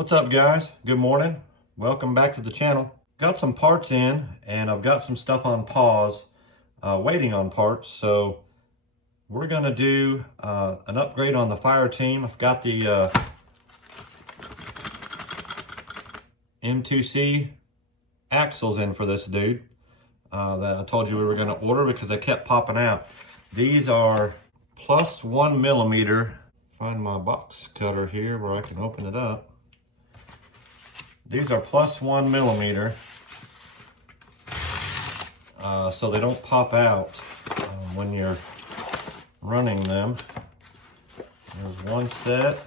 What's up, guys? Good morning. Welcome back to the channel. Got some parts in and I've got some stuff on pause, waiting on parts. So we're gonna do an upgrade on the Fireteam. I've got the M2C axles in for this dude that I told you we were gonna order because they kept popping out. These are plus 1 millimeter. Find my box cutter here where I can open it up. These are plus 1 millimeter, so they don't pop out when you're running them. There's one set.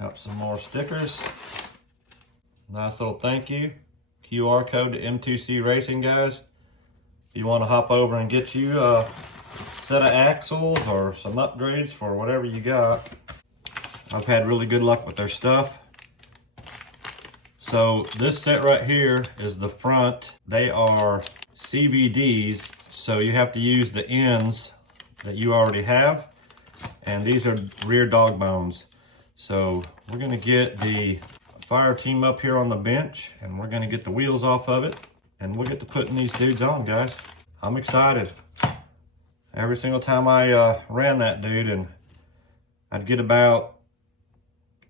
Got some more stickers. Nice little thank you. QR code to M2C Racing, guys. If you want to hop over and get you a set of axles or some upgrades for whatever you got. I've had really good luck with their stuff. So this set right here is the front. They are CVDs, so you have to use the ends that you already have. And these are rear dog bones. So we're gonna get the Fireteam up here on the bench and we're gonna get the wheels off of it and we'll get to putting these dudes on, guys. I'm excited. Every single time I ran that dude, and I'd get about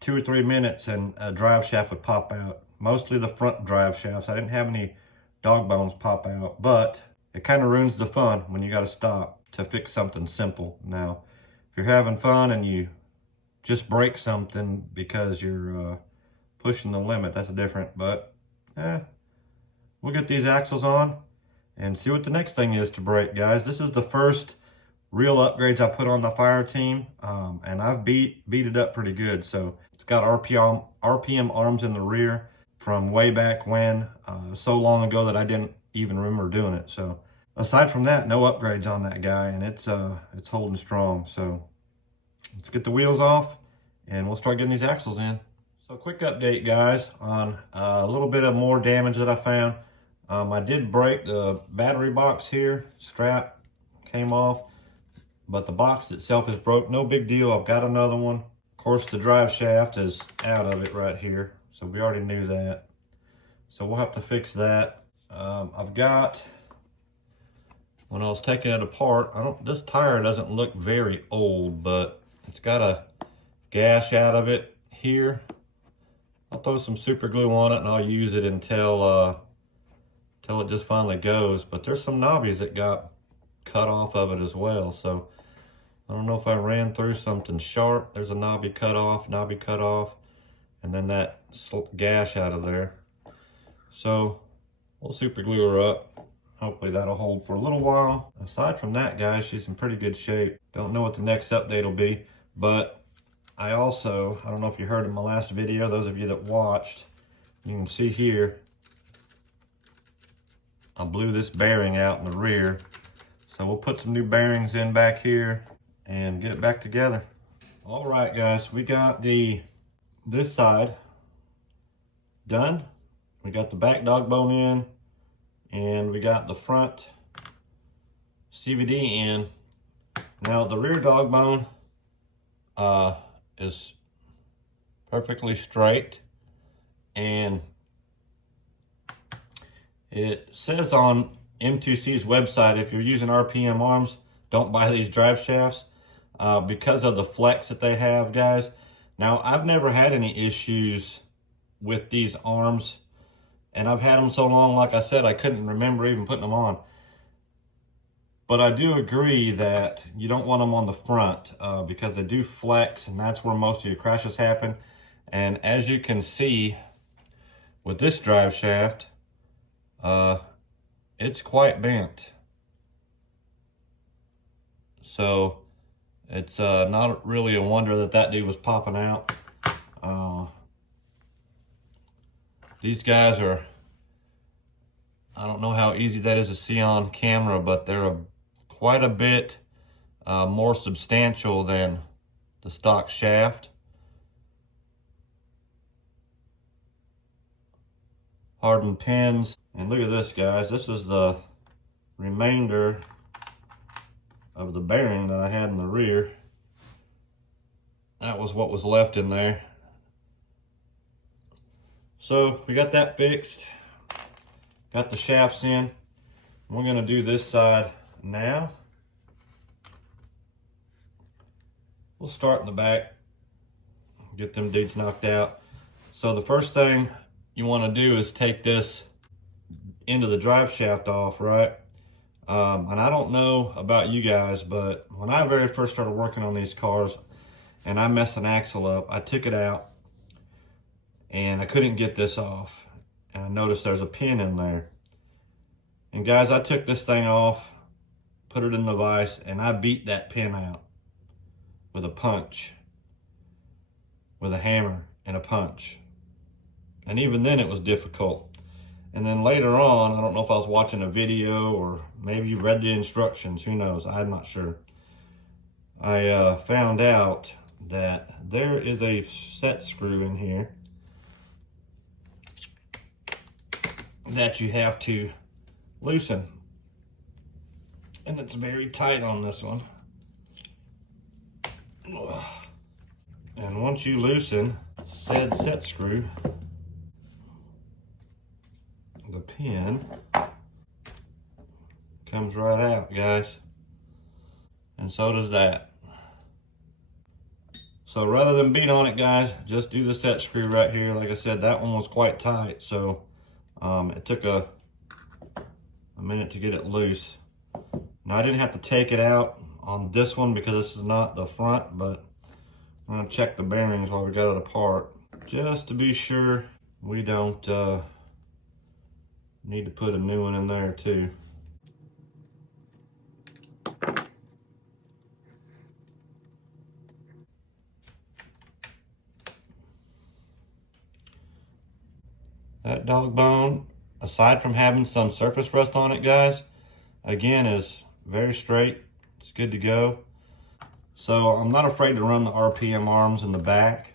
2 or 3 minutes and a drive shaft would pop out. Mostly the front drive shafts. I didn't have any dog bones pop out, but it kind of ruins the fun when you got to stop to fix something simple. Now, if you're having fun and you just break something because you're pushing the limit, that's different. But we'll get these axles on and see what the next thing is to break, guys. This is the first real upgrades I put on the Fireteam, and I've beat it up pretty good. So it's got RPM arms in the rear from way back when, so long ago that I didn't even remember doing it. So aside from that, no upgrades on that guy, and it's holding strong. So let's get the wheels off and we'll start getting these axles in. So quick update, guys, on a little bit of more damage that I found. I did break the battery box here. Strap came off, but the box itself is broke. No big deal. I've got another one. Of course, the drive shaft is out of it right here. So we already knew that. So we'll have to fix that. I've got, when I was taking it apart, this tire doesn't look very old, but it's got a gash out of it here. I'll throw some super glue on it and I'll use it until it just finally goes. But there's some knobbies that got cut off of it as well. So I don't know if I ran through something sharp. There's a knobby cut off, and then that gash out of there. So we'll super glue her up. Hopefully that'll hold for a little while. Aside from that, guys, she's in pretty good shape. Don't know what the next update will be, but I don't know if you heard in my last video, those of you that watched, you can see here, I blew this bearing out in the rear. So we'll put some new bearings in back here and get it back together. All right, guys, we got this side done. We got the back dog bone in and we got the front CVD in. Now the rear dog bone is perfectly straight, and it says on M2C's website, if you're using RPM arms, don't buy these drive shafts because of the flex that they have, guys. Now, I've never had any issues with these arms, and I've had them so long, like I said, I couldn't remember even putting them on. But I do agree that you don't want them on the front because they do flex, and that's where most of your crashes happen. And as you can see with this drive shaft, it's quite bent. So it's not really a wonder that dude was popping out. These guys are, I don't know how easy that is to see on camera, but they're quite a bit more substantial than the stock shaft. Hardened pins. And look at this, guys. This is the remainder of the bearing that I had in the rear. That was what was left in there. So we got that fixed. Got the shafts in. We're gonna do this side now. We'll start in the back, get them dudes knocked out. So the first thing you wanna do is take this end of the drive shaft off, right? And I don't know about you guys, but when I very first started working on these cars and I messed an axle up, I took it out and I couldn't get this off. And I noticed there's a pin in there. And guys, I took this thing off, put it in the vise, and I beat that pin out with a punch, with a hammer and a punch. And even then it was difficult. And then later on, I don't know if I was watching a video or maybe you read the instructions, who knows, I'm not sure. I found out that there is a set screw in here that you have to loosen. And it's very tight on this one. And once you loosen said set screw, the pin comes right out, guys. And so does that. So rather than beat on it, guys, just do the set screw right here. Like I said, that one was quite tight, so it took a minute to get it loose. Now I didn't have to take it out on this one because this is not the front, but I'm gonna check the bearings while we got it apart, just to be sure we don't need to put a new one in there too. That dog bone, aside from having some surface rust on it, guys, again, is very straight. It's good to go. So I'm not afraid to run the RPM arms in the back,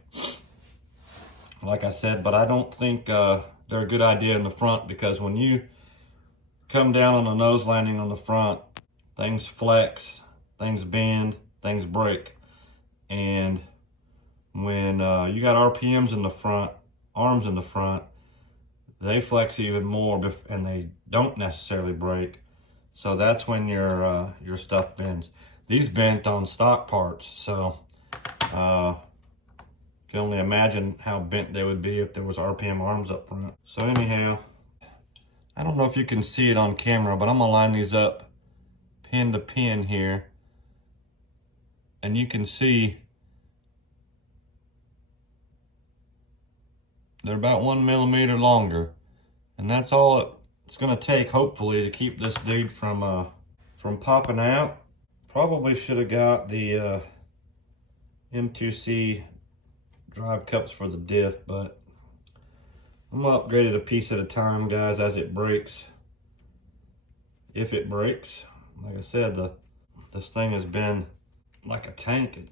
like I said, but I don't think they're a good idea in the front, because when you come down on a nose landing on the front, things flex, things bend, things break. And when you got RPMs in the front, arms in the front, they flex even more and they don't necessarily break. So that's when your stuff bends. These bent on stock parts, so you can only imagine how bent they would be if there was RPM arms up front. So anyhow, I don't know if you can see it on camera, but I'm gonna line these up pin to pin here. And you can see they're about 1 millimeter longer. And that's all it's gonna take, hopefully, to keep this dude from popping out. Probably should have got the M2C drive cups for the diff, but I'm gonna upgrade it a piece at a time, guys, as it breaks. If it breaks, like I said, this thing has been like a tank. It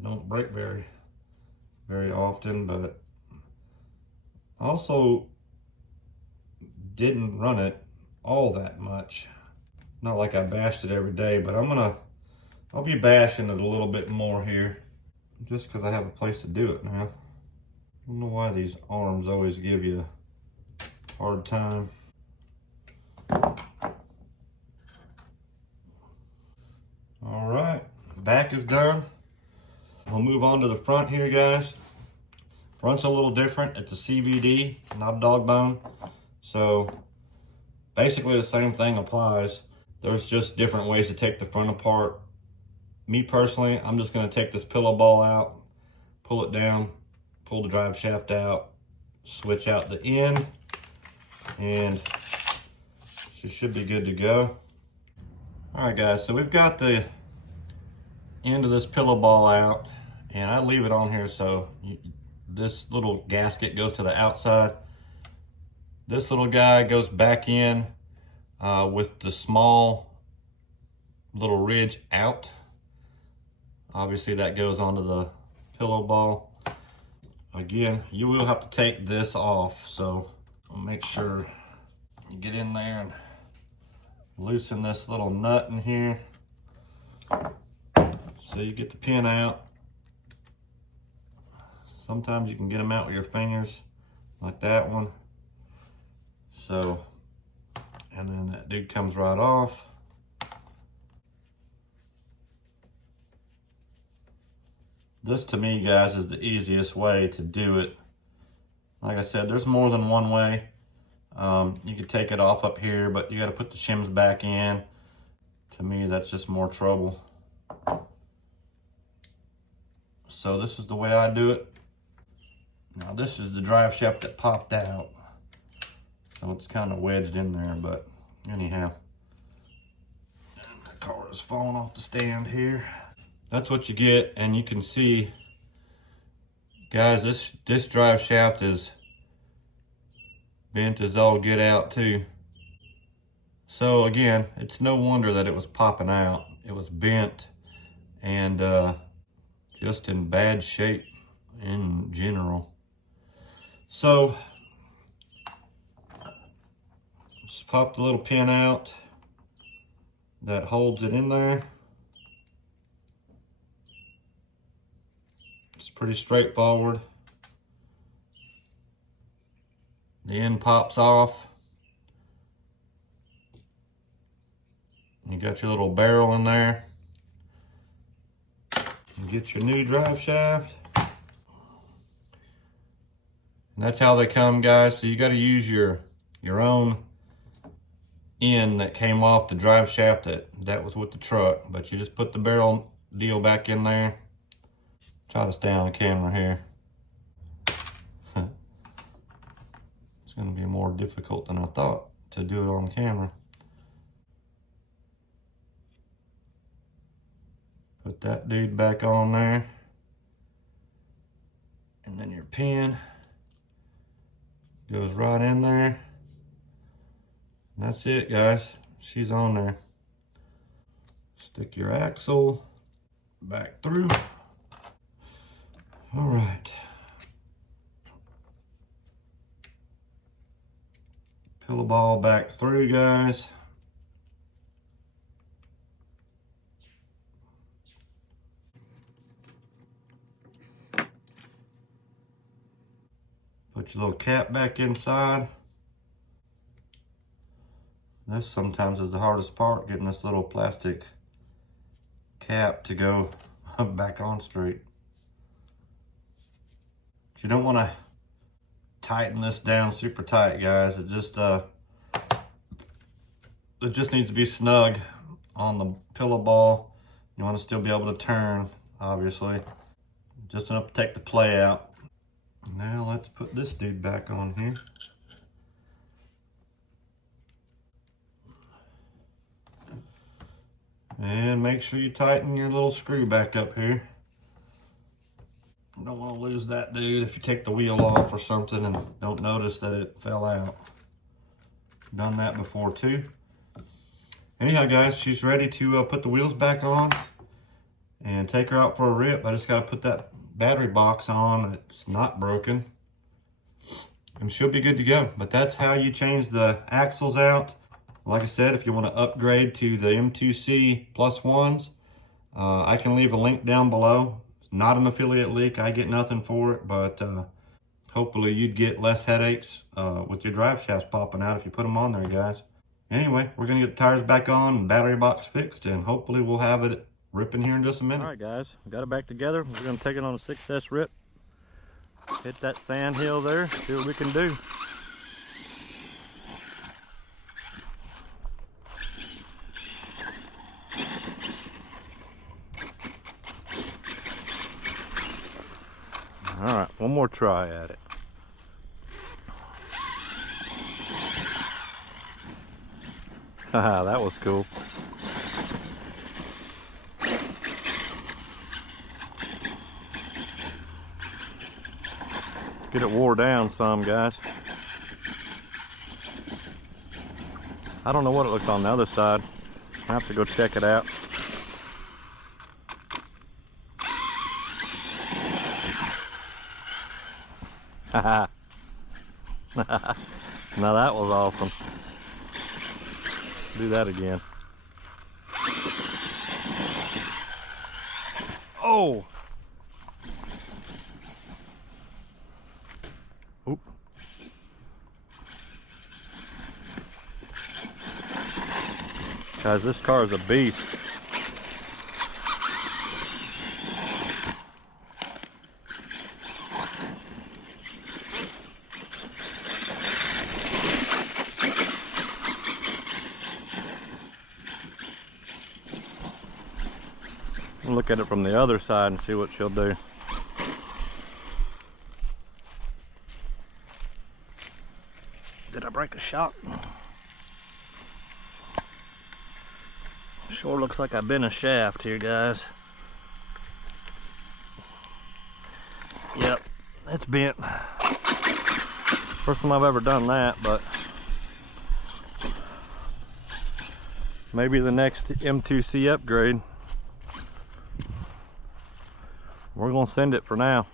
don't break very often, but also didn't run it all that much. Not like I bashed it every day, but I'll be bashing it a little bit more here, just because I have a place to do it now. I don't know why these arms always give you a hard time. All right, back is done. We'll move on to the front here, guys. Front's a little different. It's a CVD, not dog bone. So basically the same thing applies. There's just different ways to take the front apart. Me personally, I'm just gonna take this pillow ball out, pull it down, pull the drive shaft out, switch out the end, and she should be good to go. All right, guys, so we've got the end of this pillow ball out, and I leave it on here so this little gasket goes to the outside. This little guy goes back in with the small little ridge out. Obviously that goes onto the pillow ball. Again, you will have to take this off, so I'll make sure you get in there and loosen this little nut in here. So you get the pin out. Sometimes you can get them out with your fingers. like that one. So, and then that dude comes right off. This to me, guys, is the easiest way to do it. Like I said, there's more than one way. You could take it off up here, but you got to put the shims back in. To me, that's just more trouble. So this is the way I do it. Now this is the drive shaft that popped out. So it's kind of wedged in there, but anyhow. And the car is falling off the stand here. That's what you get, and you can see, guys, this drive shaft is bent as all get out too. So again, it's no wonder that it was popping out. It was bent and just in bad shape in general. So just pop the little pin out that holds it in there. It's pretty straightforward. The end pops off. You got your little barrel in there. You get your new drive shaft. And that's how they come, guys. So you got to use your own end that came off the drive shaft that was with the truck. But you just put the barrel deal back in there. Try to stay on the camera here. It's going to be more difficult than I thought to do it on camera. Put that dude back on there. And then your pin goes right in there. And that's it, guys. She's on there. Stick your axle back through. All right. Pillow ball back through, guys. Put your little cap back inside. This sometimes is the hardest part, getting this little plastic cap to go back on straight. You don't want to tighten this down super tight, guys. It just needs to be snug on the pillow ball. You want to still be able to turn, obviously. Just enough to take the play out. Now let's put this dude back on here. And make sure you tighten your little screw back up here. Don't want to lose that dude if you take the wheel off or something and don't notice that it fell out. Done that before too. Anyhow, guys, she's ready to put the wheels back on and take her out for a rip. I just got to put that battery box on. It's not broken. And she'll be good to go. But that's how you change the axles out. Like I said, if you want to upgrade to the M2C +1s, I can leave a link down below. Not an affiliate link, I get nothing for it, but hopefully you'd get less headaches with your drive shafts popping out if you put them on there, guys. Anyway, we're gonna get the tires back on and battery box fixed, and hopefully we'll have it ripping here in just a minute. All right, guys, we got it back together. We're gonna take it on a 6S rip. Hit that sand hill there, see what we can do. All right, one more try at it. Haha, that was cool. Get it wore down some, guys. I don't know what it looks on the other side. I have to go check it out. Haha. Now that was awesome. Do that again. Oh! Oop. Guys, this car is a beast. Look at it from the other side and see what she'll do. Did I break a shock? Sure looks like I've been a shaft here, guys. Yep, it's bent. First time I've ever done that, but maybe the next M2C upgrade. We're gonna send it for now.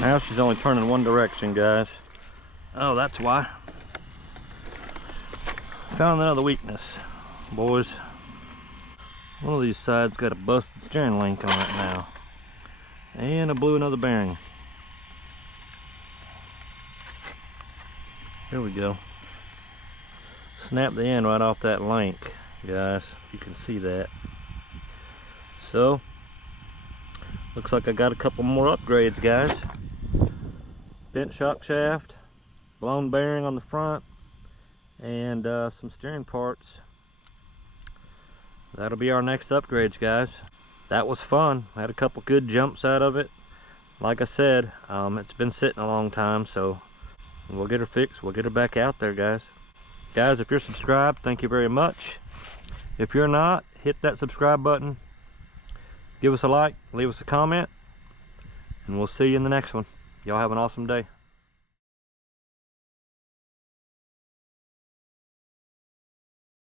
Now she's only turning one direction, guys. Oh, that's why. Found another weakness, boys. One of these sides got a busted steering link on it now. And I blew another bearing. Here we go. Snap the end right off that link, guys. You can see that. So, looks like I got a couple more upgrades, guys. Bent shock shaft, blown bearing on the front, and some steering parts. That'll be our next upgrades, guys. That was fun. I had a couple good jumps out of it. Like I said, it's been sitting a long time, so we'll get her fixed. We'll get her back out there, guys. Guys, if you're subscribed, thank you very much. If you're not, hit that subscribe button. Give us a like, leave us a comment, and we'll see you in the next one. Y'all have an awesome day.